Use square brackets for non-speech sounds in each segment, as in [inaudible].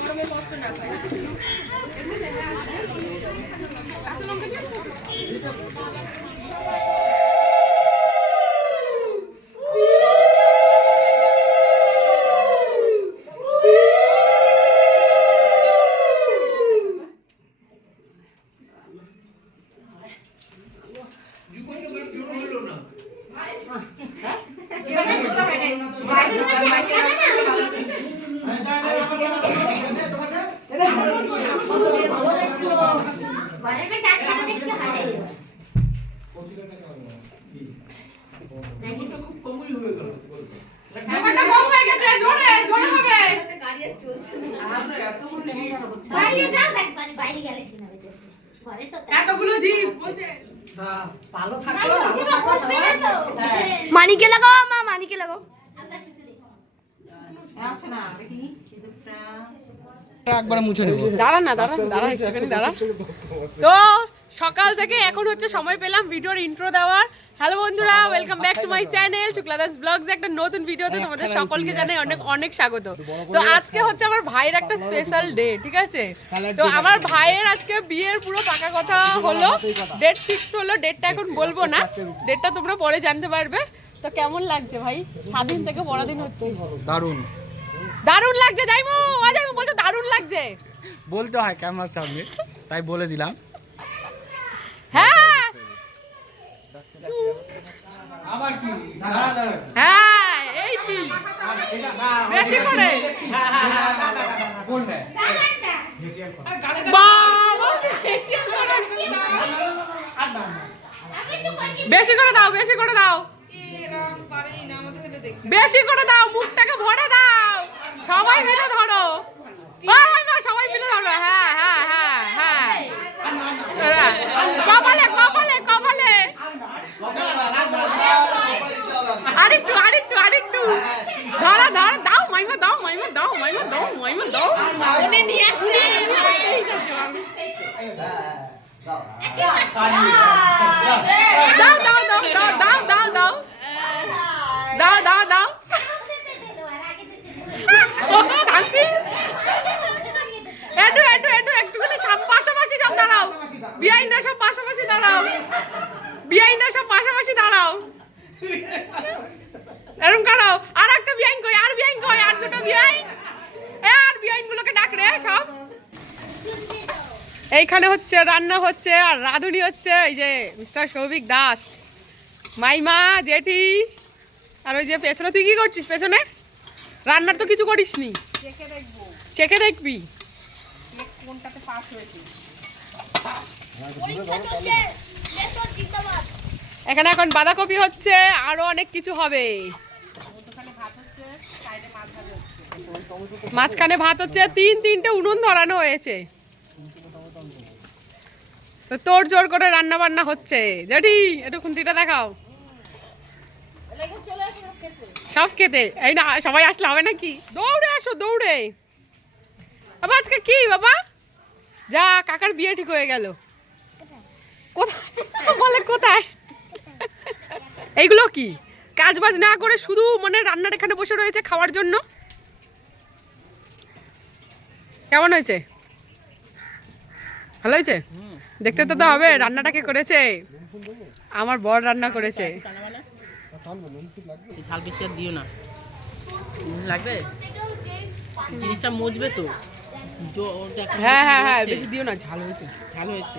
গরমে কষ্ট না পাই কাঁচা লঙ্কা বাইরে যাও একবার বাইরে গেলে শোনাবে এতগুলো জীব মানিকে লাগাও মা মানিকে লাগাও। একবার মুছে নেব। দাঁড়া না দাঁড়া দাঁড়া একটুখানি দাঁড়া। তো সকাল থেকে এখন হচ্ছে সময় পেলাম ভিডিওর ইন্ট্রো দেওয়ার। হ্যালো বন্ধুরা welcome back to my channel Shukladas blogs একটা নতুন ভিডিওতে তোমাদের সকলকে জানাই অনেক অনেক স্বাগত। তো আজকে হচ্ছে আমার ভাইয়ের একটা স্পেশাল ডে ঠিক আছে? তো আমার ভাইয়ের আজকে বিয়ের পুরো পাকা কথা হলো। ডেট ফিক্স হলো ডেটটা এখন বলব না। ডেটটা তোমরা পরে জানতে পারবে। তো কেমন লাগছে ভাই? স্বাধীন থেকে পরাধীন হচ্ছে। দারুণ। দারুণ লাগছে যাইমু আ যাইমু বলছো দারুণ লাগছে। বলতে হয় ক্যামেরার সামনে তাই বলে দিলাম হ্যাঁ আবার কি দাঁড়া দাঁড়া হ্যাঁ এই কি বেশি করে বেশি করে দাও বেশি করে দাও বেশি করে দাও মুখটাকে ভরে দাও সবাই মিলে ধরো সবাই মিলে ধরো হ্যাঁ হ্যাঁ হ্যাঁ হ্যাঁ হ্যাঁ। কপালে আরেকটু আরেকটু আরেকটু ধরা ধর দাও মাইমা দাও মাইমা দাও মাইমা দাও মাইমা দাও উনি নিয়ে আসলে দাও দাও দাও দাও দাও দাও দাও দাও দাও দাও শান্তি একটু একটু একটুখানি সব পাশাপাশি সব দাঁড়াও বিআইনরা সব পাশাপাশি দাঁড়াও বিআইনরা সব পাশাপাশি দাঁড়াও এরকম কাটাও আর একটা বিআইন কই আর বিআইন কই আর দুটো বিআইন আর বিআইন গুলোকে ডাক রে সব এইখানে হচ্ছে রান্না হচ্ছে আর রাঁধুনি হচ্ছে এই যে মিস্টার সৌভিক দাস। মাইমা জেঠি আর ওই যে পেছনে তুই কি করছিস পেছনে? রান্নার তো কিছু করিসনি। চেখে দেখবি। এখানে এখন বাঁধাকপি হচ্ছে আরও অনেক কিছু হবে। মাঝখানে ভাত হচ্ছে তিন তিনটে উনুন ধরানো হয়েছে। তো তোর জোর করে রান্না বান্না হচ্ছে। জেঠি একটু খুন্তিটা দেখাও। সব খেতে। এই না, সবাই আসলে হবে নাকি? দৌড়ে আসো, দৌড়ে। বাবা, আজকে কি বাবা? যা, কাকার বিয়ে ঠিক হয়ে গেল। কোথায়? বলে কোথায়? এইগুলো কি? কাজ বাজ না করে শুধু মানে রান্নার এখানে বসে রয়েছে খাওয়ার জন্য? কেমন হয়েছে? ভালো হয়েছে? দেখতে তো হবে রান্নাটা কে করেছে? আমার বর রান্না করেছে। ঝাল বেশি আর দিও না। লাগবে? জিনিসটা মজবে তো। হ্যাঁ হ্যাঁ হ্যাঁ বেশি দিও না ঝাল হয়েছে। ঝাল হয়েছে।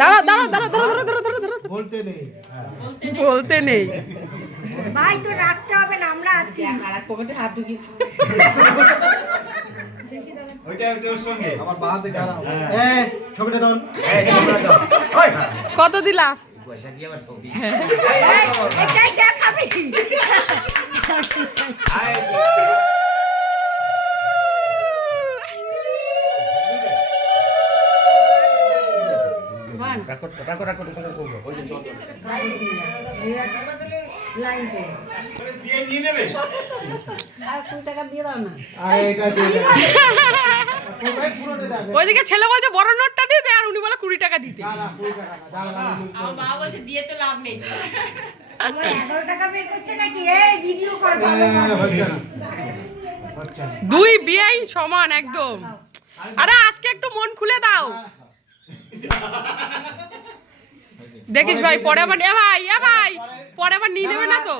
দাঁড়াও দাঁড়াও দাঁড়াও দাঁড়াও দাঁড়াও দাঁড়াও দাঁড়াও বলতে নেই। বলতে নেই। ভাই তো রাখতে হবে না আমরা আছি। আমার বা হাতে দাও ওই কত দিলা? পয়সা দিয়ে আবার ছবি এটাই দেখাবি ওইদিকে ছেলে বলছে বড় নোটটা দিতে আর উনি বলে কুড়ি টাকা দিতে। দিয়ে লাভ নেই। দুই বিয়াই সমান একদম। আরে আজকে একটু মন খুলে দাও। হ্যাঁ। দেখিস ভাই পরে আবার এ ভাই এ ভাই পরে আবার নিয়ে নেবে না তো?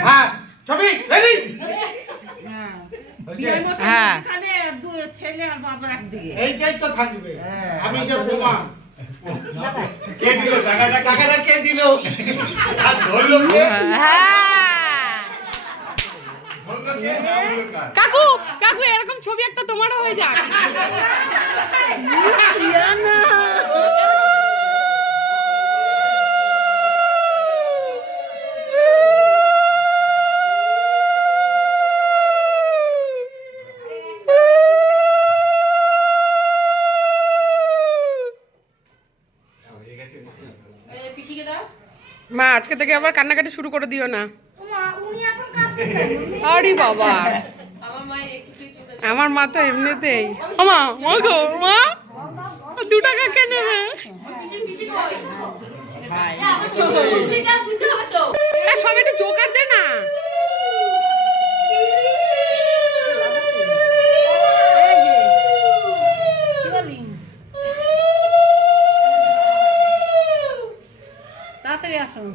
হ্যাঁ, হ্যাঁ। তো আমি যে বোমা কে দিল? টাকাটা টাকাটা কে দিল? আর ধরলো কে? হ্যাঁ। ধরলো কে? না হলো কার? কাকু কাকু এরকম ছবি একটা তোমারও হয়ে যাক। আজকে থেকে আবার কান্নাকাটি শুরু করে দিও না। আরে বাবা। আমার মা তো এমনিতেই। আমা মা গো মা। দু টাকা কেন সব একটু জোকার দে না। তাড়াতাড়ি আসুন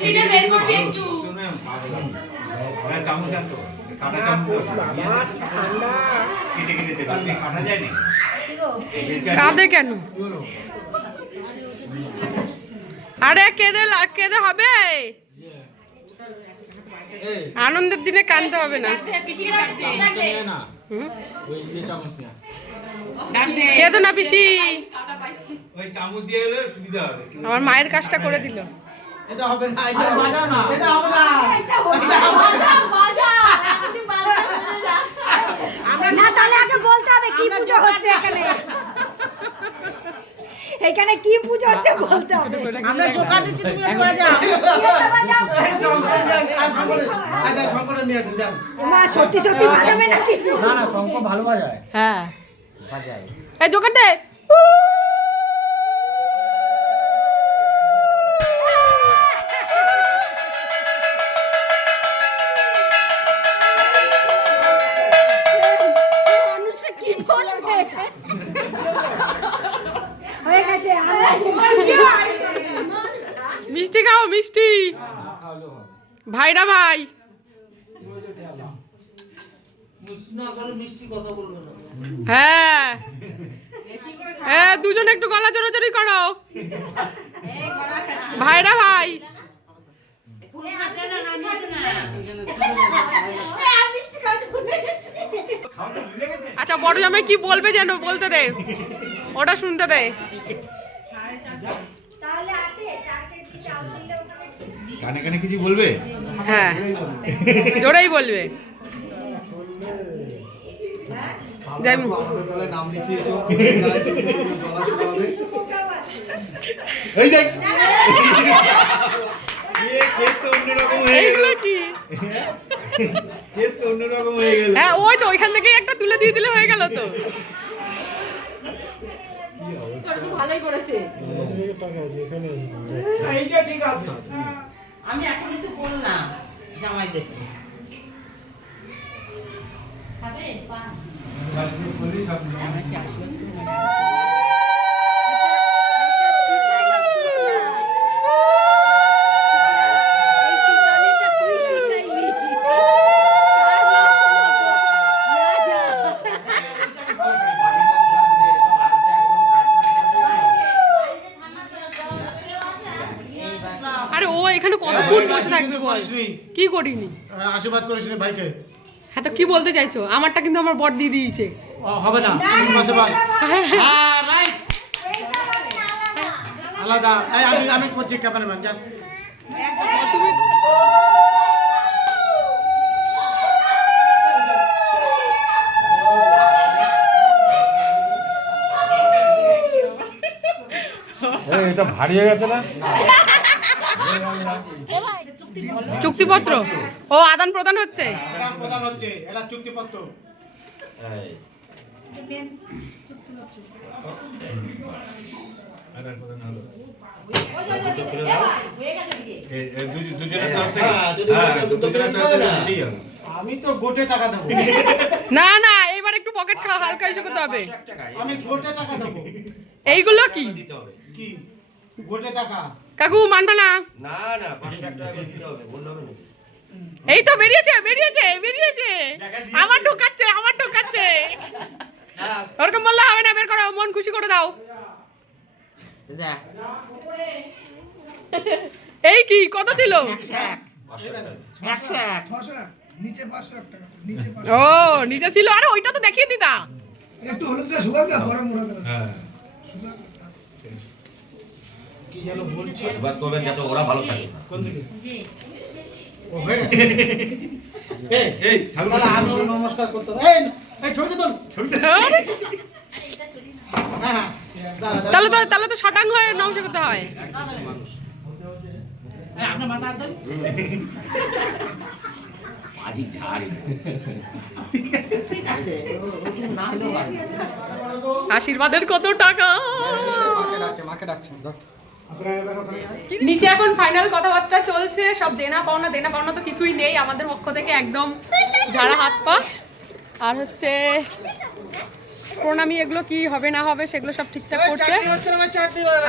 পুটলিটা বের করবি একটু। চামচ আনতো। কাটা চামচ কেটে কেটে দেবে আপনি কাটা যায় না কাঁদে কেন? আরে কেঁদে লা- কেঁদে হবে? আনন্দের দিনে কানতে হবে না। কেঁদো না পিসি। আমার মায়ের কাজটা করে দিল। এটা হবে না এটা হবে না। এটা হবে না। বাজা বাজা এখনই বাজা বাজা না তাহলে আগে বলতে হবে কি পুজো হচ্ছে এখানে। এখানে কি পুজো হচ্ছে বলতে হবে। আমরা জোকার দিচ্ছি আচ্ছা। মা সত্যি সত্যি বাজাবে নাকি? না না শঙ্খ ভালো বাজায়। হ্যাঁ। বাজায়। এই জোকার দে। খাও, মিষ্টি। ভাইরা ভাই। হ্যাঁ। হ্যাঁ দুজন একটু গলা জোরাজোরি করো। ভাইরা ভাই। আচ্ছা বড় জামাই কি বলবে যেন, বলতে দে। ওটা শুনতে দে। তাহলে কানে কানে কিছু বলবে? হ্যাঁ। জোরেই বলবে। হ্যাঁ, ওই তো ওইখান থেকে একটা তুলে দিয়ে দিলে হয়ে গেল তো। তো ভালোই করেছে। আমি এখনই তো বললাম জামাই দেখতে খাবে পা এই শিকানিটা তুই শিখাইলি কার লস হলো রাজা আরে ও এখানে কতক্ষণ বসে থাকবে বল করিসনি কি করিনি। আশীর্বাদ করিসনি ভাইকে। হ্যাঁ তো কি বলতে চাইছো? আমারটা কিন্তু আমার বর দিয়ে দিয়েছে। হবে না। তুমি আশীর্বাদ হ্যাঁ রাইট। আলাদা। এই আমি আমি করছি ক্যামেরাম্যান যা এটা ভারী হয়ে গেছে না? [laughs] চুক্তিপত্র? ও আদান প্রদান হচ্ছে? প্রধান প্রধান হচ্ছে এটা চুক্তিপত্র। দুজনের তরফ থেকে? হ্যাঁ দুজনের তরফ থেকে। দিতেই হবে আমি তো গোটে টাকা দেবো। না না এবার একটু পকেট খাওয়া হালকা এসে করতে হবে। আমি গোটে টাকা দেবো। এইগুলো কি? কি? গোটে টাকা। কাকু মানবে না? না না পাঁচশো টাকা দিতে হবে বললে এই তো বেরিয়েছে বেরিয়েছে বেরিয়েছে। আমার ঢোকাচ্ছে আমার ঢোকাচ্ছে। ওরকম বললে হবে না বের করো মন খুশি করে দাও। এই কি কত দিল? ও নিচে ছিল আরে ওইটা তো দেখিয়ে দিতা। একটু হলুদটা বড় মোড়া হ্যাঁ। কি যেন বলছে? এবার করবেন যাতে ওরা ভালো থাকে। কোন দিকে? ও হয়ে। গেছে এই এই তাহলে আমি নমস্কার করতে এই এই ছবিটা তোল হ্যাঁ? দাঁড়া, দাঁড়া। তাহলে তো তাহলে তো শটাং হয়ে নমস্কার করতে হয়। এই, আপনার মাথা হাত দেন। আজি ঝাড়ি। ঠিক আছে ও- ওটুকু না হলেও পারে আশীর্বাদের কত টাকা নিচে এখন ফাইনাল কথাবার্তা চলছে সব দেনা পাওনা দেনা পাওনা তো কিছুই নেই আমাদের পক্ষ থেকে একদম ঝাড়া হাত পা। আর হচ্ছে প্রণামী এগুলো কি হবে না হবে সেগুলো সব ঠিকঠাক করছে।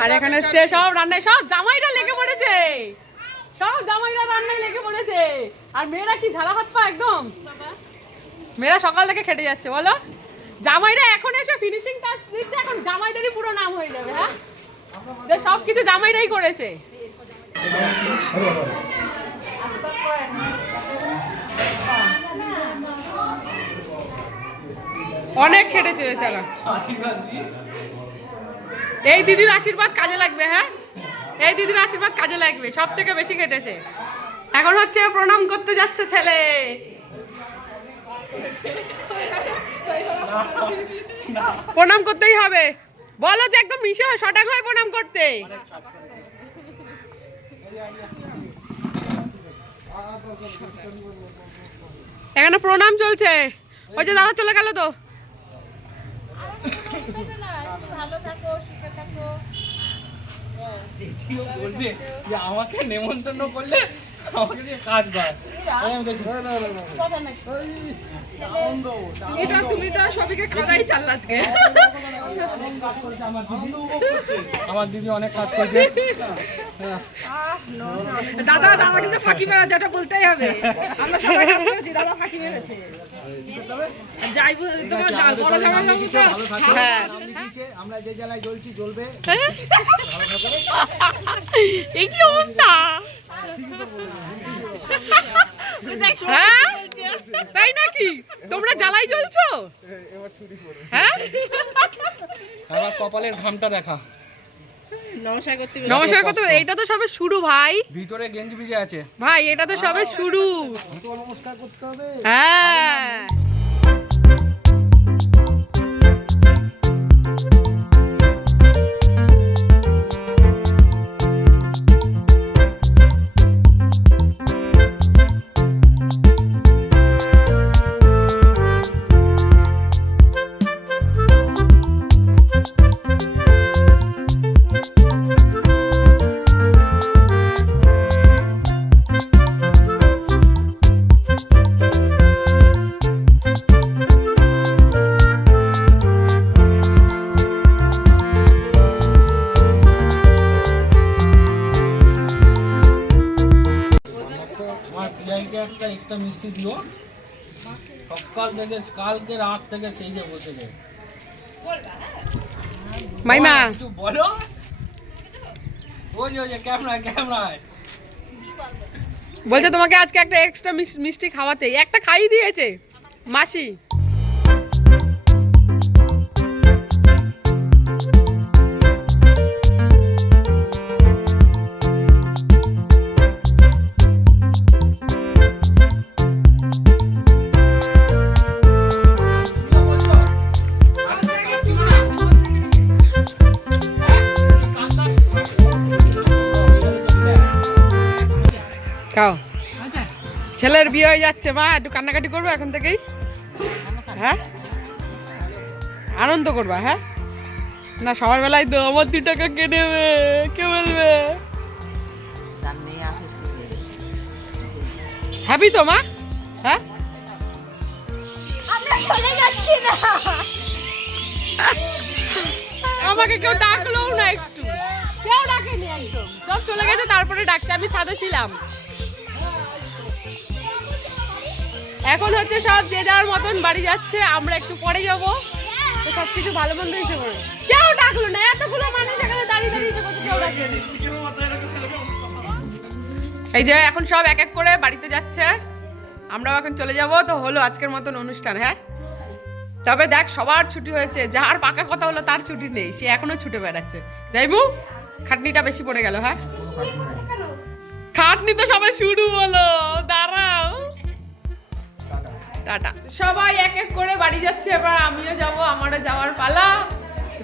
আর এখানে হচ্ছে সব রান্নায় সব জামাইরা লেগে পড়েছে। সব জামাইরা রান্নায় লেগে পড়েছে। আর মেয়েরা কি ঝাড়া হাত পা একদম? মেয়েরা সকাল থেকে খেটে যাচ্ছে বলো। জামাইরা এখন এসে ফিনিশিং টাচ দিচ্ছে এখন জামাইদেরই পুরো নাম হয়ে যাবে হ্যাঁ? যে সব কিছু জামাইরাই করেছে। অনেক খেটেছে এই দিদির আশীর্বাদ কাজে লাগবে হ্যাঁ? এই দিদির আশীর্বাদ কাজে লাগবে, সব থেকে বেশি খেটেছে। এখন হচ্ছে প্রণাম করতে যাচ্ছে ছেলে। প্রণাম করতেই হবে। বলো যে একদম মিশে সটাক হয়ে প্রণাম করতে এখানে প্রণাম চলছে। ওই যে দাদা চলে গেল তো। আমাকে নেমন্তন্ন করলে আমাকে দিয়ে কাজ পায় তুমি তো সবাইকে খাওয়াই চাল আজকে। আমার দিদি অনেক কাজ করছে। দাদা দাদা কিন্তু ফাঁকি মেরা যেটা বলতেই হবে। আমরা সবাই কাজ করেছি দাদা ফাঁকি মেরেছে। যাই তোমার বড় জামাই বাবু তো হ্যাঁ। আমরা যে জ্বালায় জ্বলছি জ্বলবে। এই কি অবস্থা? হ্যাঁ? তাই নাকি? তোমরা জ্বালাই জ্বলছো? হ্যাঁ? আমার কপালের ঘামটা দেখা। নমস্কার করতে নমস্কার কত তো সবে শুরু ভাই। ভিতরে গেঞ্জি ভিজে আছে। ভাই এটা তো সবে শুরু। নমস্কার করতে হবে। হ্যাঁ। একটা এক্সট্রা মিষ্টি দিও। সকাল থেকে কালকে রাত থেকে সেই যে বসে গেছে মাইমা। একটু বলো। ওই যে ক্যামেরা ক্যামেরায়। বলছে তোমাকে আজকে একটা এক্সট্রা মিষ্টি খাওয়াতে। একটা খাইয়ে দিয়েছে। মাসি। বিয়ে হয়ে যাচ্ছে মা। একটু কান্নাকাটি করবে এখন থেকেই। হ্যাঁ? আনন্দ করবা হ্যাঁ? না সবার বেলায় তো আমার দু টাকা কে নেবে? কে বলবে? হ্যাপি তো মা? হ্যাঁ? চলে যাচ্ছি না। আমাকে কেউ ডাকলোও না একটু। কেউ ডাকেনি একদম। সব চলে গেছে তারপরে ডাকছে আমি ছাদে ছিলাম। এখন হচ্ছে সব যে যার মতন বাড়ি যাচ্ছে, আমরা একটু পরে যাব। তো সব কিছু ভালো মন্দ কেউ ডাকলো না, এতগুলো মানুষ এখানে দাঁড়িয়ে এই যে এখন সব এক এক করে বাড়িতে যাচ্ছে। আমরাও এখন চলে যাব, তো হলো আজকের মতন অনুষ্ঠান হ্যাঁ? তবে দেখ, সবার ছুটি হয়েছে। যার পাকা কথা হলো তার ছুটি নেই, সে এখনও ছুটে বেড়াচ্ছে। যাইমু, খাটনিটা বেশি পড়ে গেল হ্যাঁ? খাটনি তো সবাই শুরু হলো দাঁড়াও টাটা। সবাই এক এক করে বাড়ি যাচ্ছে এবার আমিও যাব আমারও যাওয়ার পালা।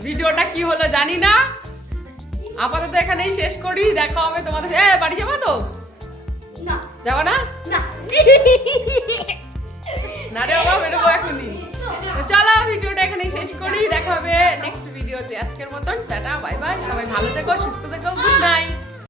ভিডিওটা কি হলো জানি না। আপাতত এখানেই শেষ করি দেখা হবে তোমাদের এ বাড়ি যাব তো? না। যাব না? না। রে বাবা বেরোবো এখনই। তো চলো ভিডিওটা এখানেই শেষ করি দেখা হবে নেক্সট ভিডিওতে আজকের মতন টাটা বাই বাই সবাই ভালো থেকো সুস্থ থেকো গুড নাইট